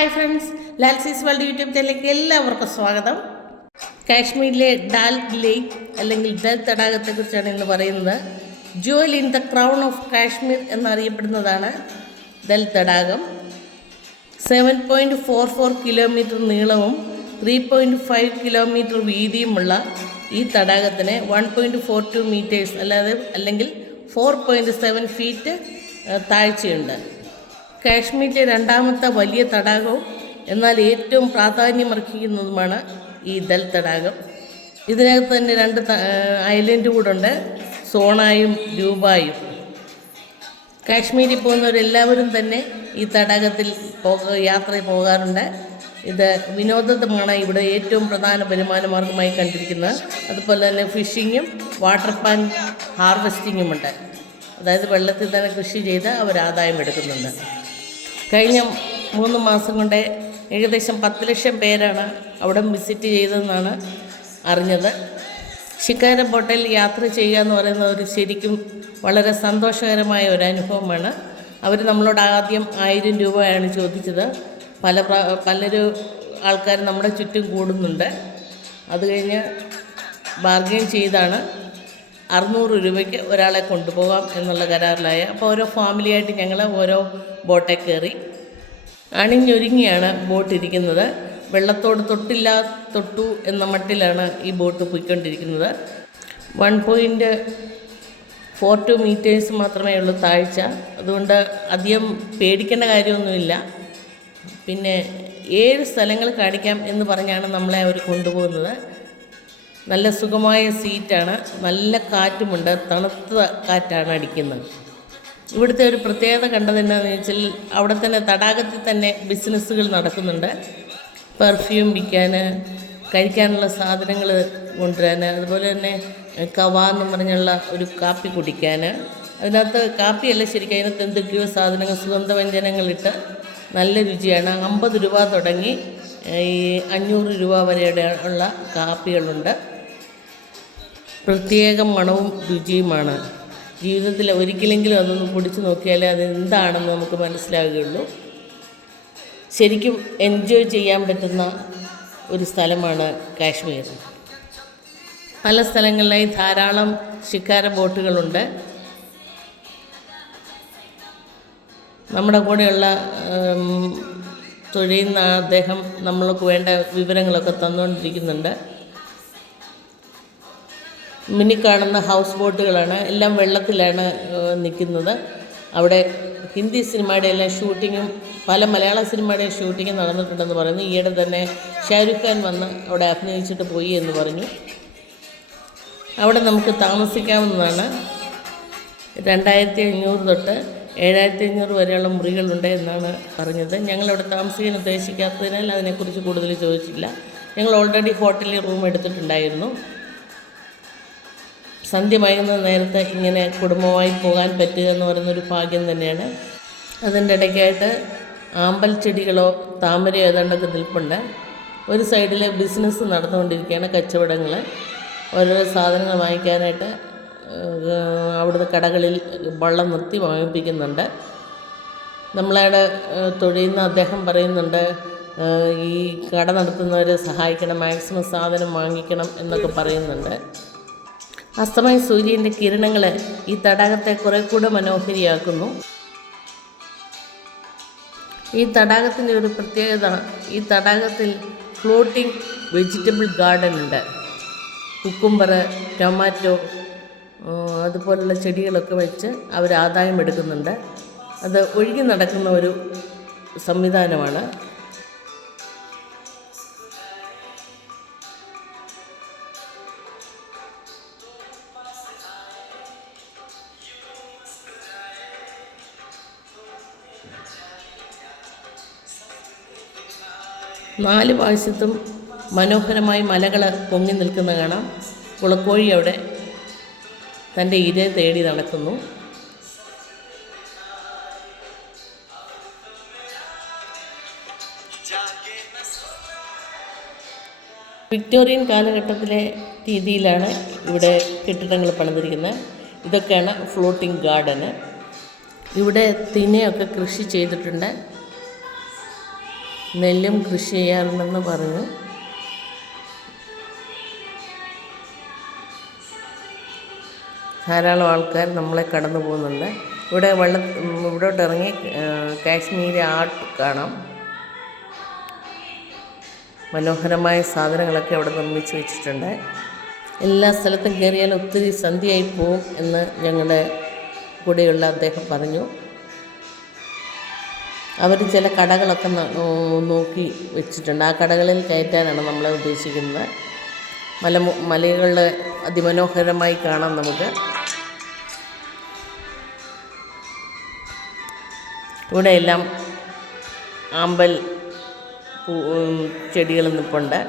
Hi friends, ലാൽസീസ് world YouTube ചാനലിലേക്ക് എല്ലാവർക്കും സ്വാഗതം. കാശ്മീരിലെ ഡാൽ ലേക്ക് അല്ലെങ്കിൽ ദൽ തടാകത്തെക്കുറിച്ചാണ് ഇന്ന് പറയുന്നത്. Jewel in the crown of Kashmir എന്നറിയപ്പെടുന്നതാണ് ദൽ തടാകം. 7.44 കിലോമീറ്റർ നീളവും 3.5 കിലോമീറ്റർ വീതിയുമുള്ള ഈ തടാകത്തിന് 1.42 മീറ്റേഴ്സ് അല്ലെങ്കിൽ 4.7 ഫീറ്റ് താഴ്ചയുണ്ട്. കാശ്മീരിലെ രണ്ടാമത്തെ വലിയ തടാകവും എന്നാൽ ഏറ്റവും പ്രാധാന്യമർഹിക്കുന്നതുമാണ് ഈ ദൽ തടാകം. ഇതിനകത്ത് തന്നെ രണ്ട് ഐലൻഡ് കൂടുണ്ട്, സോണായും രൂപായും. കാശ്മീരിൽ പോകുന്നവരെല്ലാവരും തന്നെ ഈ തടാകത്തിൽ യാത്ര പോകാറുണ്ട്. ഇത് വിനോദമാണ് ഇവിടെ ഏറ്റവും പ്രധാന വരുമാന മാർഗമായി കണ്ടിരിക്കുന്നത്. അതുപോലെ തന്നെ ഫിഷിങ്ങും വാട്ടർ പാൻ ഹാർവെസ്റ്റിങ്ങുമുണ്ട്. അതായത് വെള്ളത്തിൽ തന്നെ കൃഷി ചെയ്ത് അവർ ആദായം എടുക്കുന്നുണ്ട്. കഴിഞ്ഞ 3 മാസം കൊണ്ട് ഏകദേശം 10 ലക്ഷം പേരാണ് അവിടെ വിസിറ്റ് ചെയ്തതെന്നാണ് അറിഞ്ഞത്. ഷിക്കാര ബോട്ടിൽ യാത്ര ചെയ്യുക എന്ന് പറയുന്നത് ശരിക്കും വളരെ സന്തോഷകരമായ ഒരു അനുഭവമാണ്. അവർ നമ്മളോട് ആദ്യം 1000 രൂപയാണ് ചോദിച്ചത്. പലരും ആൾക്കാർ നമ്മുടെ ചുറ്റും കൂടുന്നുണ്ട്. അത് കഴിഞ്ഞ് ബാർഗെയിൻ ചെയ്താണ് 600 രൂപയ്ക്ക് ഒരാളെ കൊണ്ടുപോകാം എന്നുള്ള കരാറിലായ. അപ്പോൾ ഓരോ ഫാമിലിയായിട്ട് ഞങ്ങൾ ഓരോ ബോട്ടിൽ കയറി അണിഞ്ഞൊരുങ്ങിയാണ് ബോട്ട് ഇരിക്കുന്നത്. വെള്ളത്തോട് തൊട്ടു എന്ന മട്ടിലാണ് ഈ ബോട്ട് പോയിക്കൊണ്ടിരിക്കുന്നത്. 1.42 മീറ്റേഴ്സ് മാത്രമേ ഉള്ളൂ താഴ്ച. അതുകൊണ്ട് അധികം പേടിക്കേണ്ട കാര്യമൊന്നുമില്ല. പിന്നെ 7 സ്ഥലങ്ങൾ കാണിക്കാം എന്ന് പറഞ്ഞാണ് നമ്മളെ അവർ കൊണ്ടുപോകുന്നത്. നല്ല സുഖമായ സീറ്റാണ്, നല്ല കാറ്റുമുണ്ട്, തണുത്ത കാറ്റാണ് അടിക്കുന്നത്. ഇവിടുത്തെ ഒരു പ്രത്യേകത കണ്ടതെന്നാന്ന് വെച്ചാൽ അവിടെ തന്നെ തടാകത്തിൽ തന്നെ ബിസിനസ്സുകൾ നടക്കുന്നുണ്ട്. പെർഫ്യൂം വിൽക്കാൻ, കഴിക്കാനുള്ള സാധനങ്ങൾ കൊണ്ടുവരാൻ, അതുപോലെ തന്നെ കവ എന്ന് പറഞ്ഞുള്ള ഒരു കാപ്പി കുടിക്കാൻ. അതിനകത്ത് കാപ്പിയല്ല, ശരിക്കും അതിനകത്ത് എന്തൊക്കെയോ സാധനങ്ങൾ, സുഗന്ധവ്യഞ്ജനങ്ങളിട്ട് നല്ല രുചിയാണ്. 50 രൂപ തുടങ്ങി ഈ 500 രൂപ വരെയുടെ ഉള്ള കാപ്പികളുണ്ട്. പ്രത്യേക മണവും രുചിയുമാണ്. ജീവിതത്തിൽ ഒരിക്കലെങ്കിലും അതൊന്ന് കുടിച്ച് നോക്കിയാലേ അത് എന്താണെന്ന് നമുക്ക് മനസ്സിലാവുകയുള്ളൂ. ശരിക്കും എൻജോയ് ചെയ്യാൻ പറ്റുന്ന ഒരു സ്ഥലമാണ് കാശ്മീർ. പല സ്ഥലങ്ങളിലായി ധാരാളം ഷിക്കാര ബോട്ടുകളുണ്ട്. നമ്മുടെ കൂടെയുള്ള തൊഴിയുന്ന അദ്ദേഹം നമ്മൾക്ക് വേണ്ട വിവരങ്ങളൊക്കെ തന്നുകൊണ്ടിരിക്കുന്നുണ്ട്. മിന്നി കാണുന്ന ഹൗസ് ബോട്ടുകളാണ്, എല്ലാം വെള്ളത്തിലാണ് നിൽക്കുന്നത്. അവിടെ ഹിന്ദി സിനിമയുടെ എല്ലാം ഷൂട്ടിങ്ങും പല മലയാള സിനിമയുടെ ഷൂട്ടിങ്ങും നടന്നിട്ടുണ്ടെന്ന് പറയുന്നു. ഈയിടെ തന്നെ ഷാരൂഖ് ഖാൻ വന്ന് അവിടെ അഭിനയിച്ചിട്ട് പോയി എന്ന് പറഞ്ഞു. അവിടെ നമുക്ക് താമസിക്കാവുന്നതാണ്. 2500 തൊട്ട് 7500 വരെയുള്ള മുറികളുണ്ട് എന്നാണ് പറഞ്ഞത്. ഞങ്ങളവിടെ താമസിക്കാൻ ഉദ്ദേശിക്കാത്തതിനാൽ അതിനെക്കുറിച്ച് കൂടുതൽ ചോദിച്ചില്ല. ഞങ്ങൾ ഓൾറെഡി ഹോട്ടലിൽ റൂം എടുത്തിട്ടുണ്ടായിരുന്നു. സന്ധ്യ മയങ്ങുന്ന നേരത്തെ ഇങ്ങനെ കുടുംബമായി പോകാൻ പറ്റുക എന്ന് പറയുന്നൊരു ഭാഗ്യം തന്നെയാണ്. അതിൻ്റെ ഇടയ്ക്കായിട്ട് ആമ്പൽ ചെടികളോ താമരയോ ഏതാണ്ടൊക്കെ നിൽപ്പുണ്ട്. ഒരു സൈഡിൽ ബിസിനസ് നടന്നുകൊണ്ടിരിക്കുകയാണ്, കച്ചവടങ്ങൾ. ഓരോരോ സാധനങ്ങൾ വാങ്ങിക്കാനായിട്ട് അവിടുത്തെ കടകളിൽ വള്ളം നിർത്തി വാങ്ങിപ്പിക്കുന്നുണ്ട്. നമ്മളവിടെ തൊഴിയുന്ന അദ്ദേഹം പറയുന്നുണ്ട്, ഈ കട നടത്തുന്നവരെ സഹായിക്കണം, മാക്സിമം സാധനം വാങ്ങിക്കണം എന്നൊക്കെ പറയുന്നുണ്ട്. അസ്തമയ സൂര്യൻ്റെ കിരണങ്ങൾ ഈ തടാകത്തെ കുറെ കൂടെ മനോഹരിയാക്കുന്നു. ഈ തടാകത്തിൻ്റെ ഒരു പ്രത്യേകത, ഈ തടാകത്തിൽ ഫ്ലോട്ടിംഗ് വെജിറ്റബിൾ ഗാർഡൻ ഉണ്ട്. കുക്കുംബർ, ടൊമാറ്റോ, അതുപോലുള്ള ചെടികളൊക്കെ വെച്ച് അവർ ആദായം എടുക്കുന്നുണ്ട്. അത് ഒഴുകി നടക്കുന്ന ഒരു സംവിധാനമാണ്. നാല് വശത്തും മനോഹരമായി മലകൾ പൊങ്ങി നിൽക്കുന്ന കാണാം. കുളക്കോഴി അവിടെ തൻ്റെ ഇരയെ തേടി നടക്കുന്നു. വിക്ടോറിയൻ കാലഘട്ടത്തിലെ രീതിയിലാണ് ഇവിടെ കെട്ടിടങ്ങൾ പണിതിരിക്കുന്നത്. ഇതൊക്കെയാണ് ഫ്ലോട്ടിംഗ് ഗാർഡന്. ഇവിടെ തിനയൊക്കെ കൃഷി ചെയ്തിട്ടുണ്ട്. നെല്ലും കൃഷി ചെയ്യാറുണ്ടെന്ന് പറഞ്ഞു. ധാരാളം ആൾക്കാർ നമ്മളെ കടന്നു പോകുന്നുണ്ട്. ഇവിടോട്ട് ഇറങ്ങി കാശ്മീരി ആർട്ട് കാണാം. മനോഹരമായ സാധനങ്ങളൊക്കെ അവിടെ നിർമ്മിച്ച് വെച്ചിട്ടുണ്ട്. എല്ലാ സ്ഥലത്തും കയറിയാൽ ഒത്തിരി സന്ധ്യയായി പോവും എന്ന് ഞങ്ങളുടെ കൂടെയുള്ള അദ്ദേഹം പറഞ്ഞു. അവർ ചില കടകളൊക്കെ നോക്കി വെച്ചിട്ടുണ്ട്. ആ കടകളിൽ കയറ്റാനാണ് നമ്മളെ ഉദ്ദേശിക്കുന്നത്. മലകളുടെ അതിമനോഹരമായി കാണാം നമുക്ക്. ഇവിടെയെല്ലാം ആമ്പൽ ചെടികൾ നിൽപ്പുണ്ട്.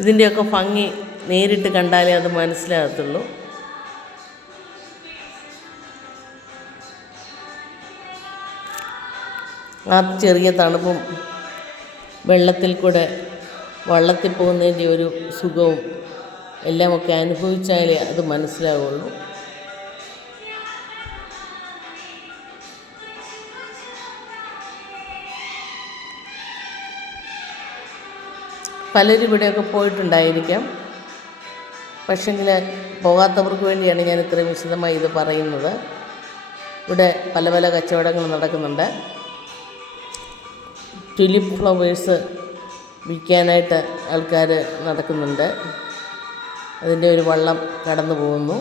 ഇതിൻ്റെയൊക്കെ ഭംഗി നേരിട്ട് കണ്ടാലേ അത് മനസ്സിലാകത്തുള്ളൂ. ആ ചെറിയ തണുപ്പും വെള്ളത്തിൽ കൂടെ വള്ളത്തിൽ പോകുന്നതിൻ്റെ ഒരു സുഖവും എല്ലാമൊക്കെ അനുഭവിച്ചാലേ അത് മനസ്സിലാവുള്ളൂ. പലരും ഇവിടെയൊക്കെ പോയിട്ടുണ്ടായിരിക്കാം. പക്ഷെങ്കിൽ പോകാത്തവർക്ക് വേണ്ടിയാണ് ഞാൻ ഇത്രയും വിശദമായി ഇത് പറയുന്നത്. ഇവിടെ പല പല കച്ചവടങ്ങൾ നടക്കുന്നുണ്ട്. ട്യൂലിപ്പ് ഫ്ലവേഴ്സ് വിൽക്കാനായിട്ട് ആൾക്കാർ നടക്കുന്നുണ്ട്. അതിൻ്റെ ഒരു വള്ളം കടന്നു പോകുന്നു.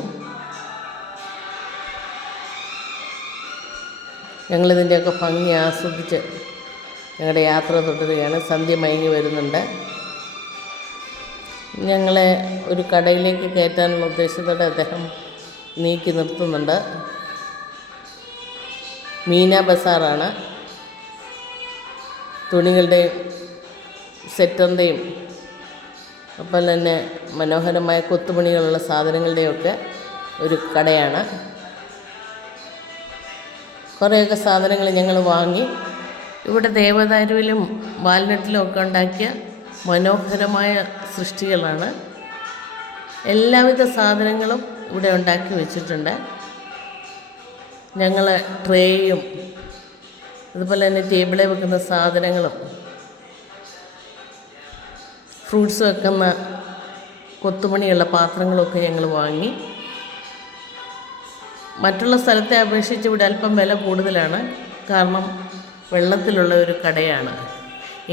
ഞങ്ങളിതിൻ്റെയൊക്കെ ഭംഗി ആസ്വദിച്ച് ഞങ്ങളുടെ യാത്ര തുടരുകയാണ്. സന്ധ്യ മയങ്ങി വരുന്നുണ്ട്. ഞങ്ങളെ ഒരു കടയിലേക്ക് കയറ്റാനുള്ള ഉദ്ദേശത്തോടെ അദ്ദേഹം നീക്കി നിർത്തുന്നുണ്ട്. മീന ബസാറാണ്. തുണികളുടെയും സെറ്ററിൻ്റെയും ഒപ്പം തന്നെ മനോഹരമായ കൊത്തുപണികളുള്ള സാധനങ്ങളുടെയൊക്കെ ഒരു കടയാണ്. കുറേയൊക്കെ സാധനങ്ങൾ ഞങ്ങൾ വാങ്ങി. ഇവിടെ ദേവദാരുവിലും വാൽനട്ടിലും ഒക്കെ ഉണ്ടാക്കിയ മനോഹരമായ സൃഷ്ടികളാണ്. എല്ലാവിധ സാധനങ്ങളും ഇവിടെ ഉണ്ടാക്കി വെച്ചിട്ടുണ്ട്. ഞങ്ങൾ ട്രേയും അതുപോലെ തന്നെ ടേബിളിൽ വെക്കുന്ന സാധനങ്ങളും ഫ്രൂട്ട്സ് വെക്കുന്ന കൊത്തുപണിയുള്ള പാത്രങ്ങളൊക്കെ ഞങ്ങൾ വാങ്ങി. മറ്റുള്ള സ്ഥലത്തെ അപേക്ഷിച്ച് ഇവിടെ അല്പം വില കൂടുതലാണ്. കാരണം വെള്ളത്തിലുള്ള ഒരു കടയാണ്.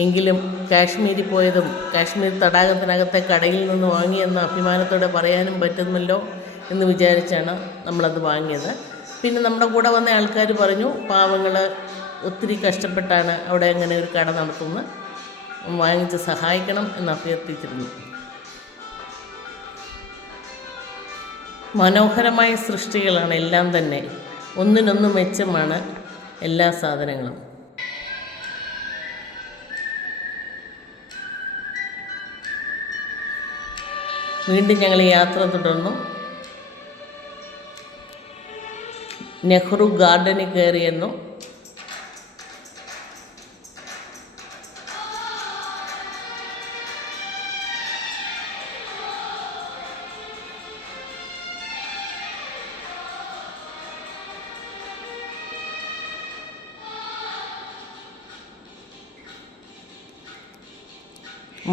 എങ്കിലും കാശ്മീരിൽ പോയതും കാശ്മീർ തടാകത്തിനകത്തെ കടയിൽ നിന്ന് വാങ്ങിയെന്ന് അഭിമാനത്തോടെ പറയാനും പറ്റുന്നല്ലോ എന്ന് വിചാരിച്ചാണ് നമ്മളത് വാങ്ങിയത്. പിന്നെ നമ്മുടെ കൂടെ വന്ന ആൾക്കാർ പറഞ്ഞു, പാവങ്ങൾ ഒത്തിരി കഷ്ടപ്പെട്ടാണ് അവിടെ അങ്ങനെ ഒരു കട നടത്തുന്നത്, വാങ്ങിച്ച് സഹായിക്കണം എന്ന് അഭ്യർത്ഥിച്ചിരുന്നു. മനോഹരമായ സൃഷ്ടികളാണ് എല്ലാം തന്നെ. ഒന്നിനൊന്ന് മെച്ചമാണ് എല്ലാ സാധനങ്ങളും. വീണ്ടും ഞങ്ങൾ യാത്ര തുടർന്നു. നെഹ്റു ഗാർഡനിൽ കയറിയെന്നു.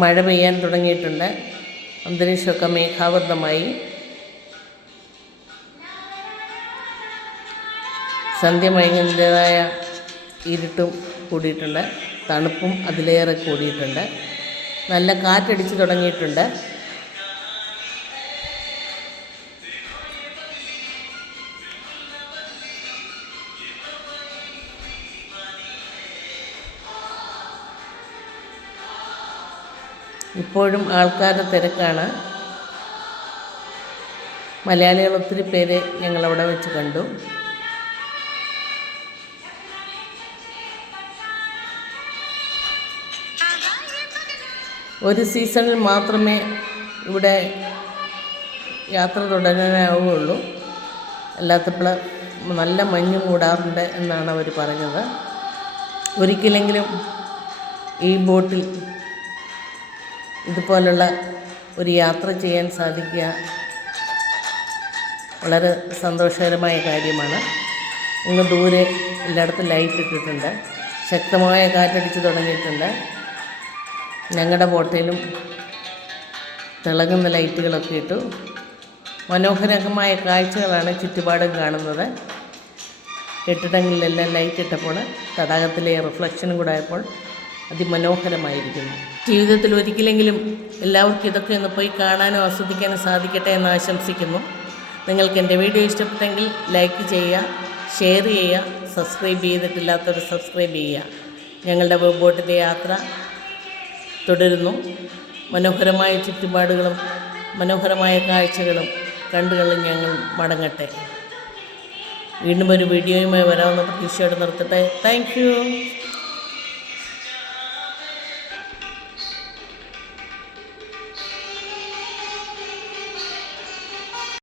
മഴ പെയ്യാൻ തുടങ്ങിയിട്ടുണ്ട്. അന്തരീക്ഷമൊക്കെ മേഘാവൃതമായി. സന്ധ്യ മയങ്ങുന്നതിൻ്റേതായ ഇരുട്ടും കൂടിയിട്ടുണ്ട്. തണുപ്പും അതിലേറെ കൂടിയിട്ടുണ്ട്. നല്ല കാറ്റടിച്ച് തുടങ്ങിയിട്ടുണ്ട്. ഇപ്പോഴും ആൾക്കാരുടെ തിരക്കാണ്. മലയാളികൾ ഒത്തിരി പേര് ഞങ്ങളവിടെ വെച്ച് കണ്ടു. ഒരു സീസണിൽ മാത്രമേ ഇവിടെ യാത്ര തുടരാനാവുകയുള്ളൂ. അല്ലാത്തപ്പോൾ നല്ല മഞ്ഞ് മൂടാറുണ്ട് എന്നാണ് അവർ പറഞ്ഞത്. ഒരിക്കലെങ്കിലും ഈ ബോട്ടിൽ ഇതുപോലുള്ള ഒരു യാത്ര ചെയ്യാൻ സാധിക്കുക വളരെ സന്തോഷകരമായ കാര്യമാണ്. അങ്ങ് ദൂരെ എല്ലായിടത്തും ലൈറ്റ് ഇട്ടിട്ടുണ്ട്. ശക്തമായ കാറ്റടിച്ച് തുടങ്ങിയിട്ടുണ്ട്. ഞങ്ങളുടെ ബോട്ടിലും തിളങ്ങുന്ന ലൈറ്റുകളൊക്കെ ഇട്ടു. മനോഹരമായ കാഴ്ചകളാണ് ചുറ്റുപാടും കാണുന്നത്. കെട്ടിടങ്ങളിലെല്ലാം ലൈറ്റ് ഇട്ടപ്പോൾ തടാകത്തിലെ റിഫ്ലക്ഷനും കൂടെ ആയപ്പോൾ അതിമനോഹരമായിരിക്കുന്നു. ജീവിതത്തിൽ ഒരിക്കലെങ്കിലും എല്ലാവർക്കും ഇതൊക്കെ ഒന്ന് പോയി കാണാനും ആസ്വദിക്കാനും സാധിക്കട്ടെ എന്ന് ആശംസിക്കുന്നു. നിങ്ങൾക്ക് എൻ്റെ വീഡിയോ ഇഷ്ടപ്പെട്ടെങ്കിൽ ലൈക്ക് ചെയ്യുക, ഷെയർ ചെയ്യുക, സബ്സ്ക്രൈബ് ചെയ്തിട്ടില്ലാത്തവർ സബ്സ്ക്രൈബ് ചെയ്യുക. ഞങ്ങളുടെ ബോട്ടിൻ്റെ യാത്ര തുടരുന്നു. മനോഹരമായ ചുറ്റുപാടുകളും മനോഹരമായ കാഴ്ചകളും കണ്ടുകളും ഞങ്ങൾ മടങ്ങട്ടെ. വീണ്ടും ഒരു വീഡിയോയുമായി വരാമെന്ന പ്രതീക്ഷയോടെ നിർത്തട്ടെ. Thank you.